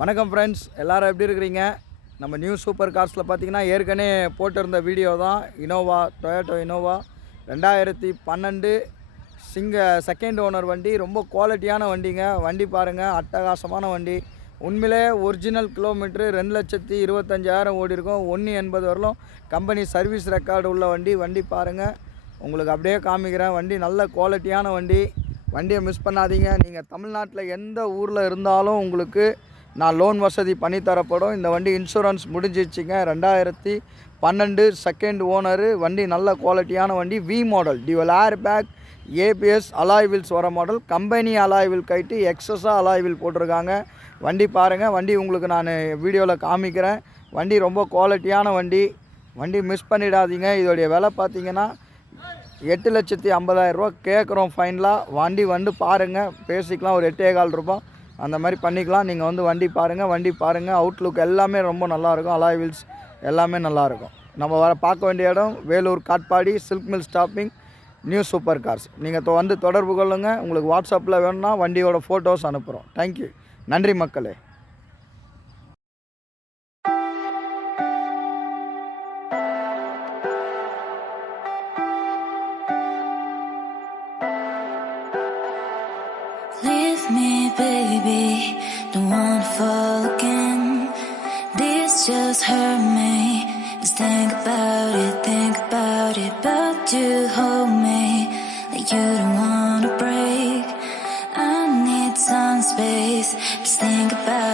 வணக்கம் ஃப்ரெண்ட்ஸ், எல்லோரும் எப்படி இருக்கிறீங்க? நம்ம நியூ சூப்பர் கார்ஸில் பார்த்தீங்கன்னா ஏற்கனவே போட்டிருந்த வீடியோ தான். டொயோட்டோ இனோவா 2012 செகண்ட் ஓனர் வண்டி. ரொம்ப குவாலிட்டியான வண்டிங்க. வண்டி பாருங்கள், அட்டகாசமான வண்டி. உண்மையிலே ஒரிஜினல் கிலோமீட்ரு 2,25,000 ஓடி இருக்கும். 180 வரலும் கம்பெனி சர்வீஸ் ரெக்கார்டு உள்ள வண்டி. வண்டி பாருங்கள், உங்களுக்கு அப்படியே காமிக்கிறேன். வண்டி நல்ல குவாலிட்டியான வண்டி. வண்டியை மிஸ் பண்ணாதீங்க. நீங்கள் தமிழ்நாட்டில் எந்த ஊரில் இருந்தாலும் உங்களுக்கு நான் லோன் வசதி பண்ணி தரப்படும். இந்த வண்டி இன்சூரன்ஸ் முடிஞ்சிச்சுங்க. 2012 second owner. வண்டி நல்ல குவாலிட்டியான வண்டி. V model, dual air bag, ABS, alloy wheels வர மாடல். கம்பெனி அலாய் வீல் கைட்டு எக்ஸஸாக அலாய் வீல் போட்டிருக்காங்க. வண்டி பாருங்கள். வண்டி உங்களுக்கு நான் வீடியோவில் காமிக்கிறேன். வண்டி ரொம்ப குவாலிட்டியான வண்டி. வண்டி மிஸ் பண்ணிடாதீங்க. இதோடைய விலை பார்த்தீங்கன்னா 8,50,000 ரூபா கேட்குறோம் ஃபைனலாக. வண்டி வந்து பாருங்கள், பேசிக்கலாம். ஒரு 8,15,000 ரூபா அந்த மாதிரி பண்ணிக்கலாம். நீங்கள் வந்து வண்டி பாருங்கள். அவுட்லுக் எல்லாமே ரொம்ப நல்லாயிருக்கும். அலாய் வீல்ஸ் எல்லாமே நல்லாயிருக்கும். நம்ம பார்க்க வேண்டிய இடம் Vellore Katpadi silk mill stopping, new super cars. நீங்கள் வந்து தொடர்பு கொள்ளுங்கள். உங்களுக்கு வாட்ஸ்அப்பில் வேணும்னா வண்டியோட ஃபோட்டோஸ் அனுப்புகிறோம். தேங்க்யூ. நன்றி மக்களே. Leave me, baby, don't wanna fall again. This just hurt me. Just think about it. But you hold me like you don't wanna break. I need some space. Just think about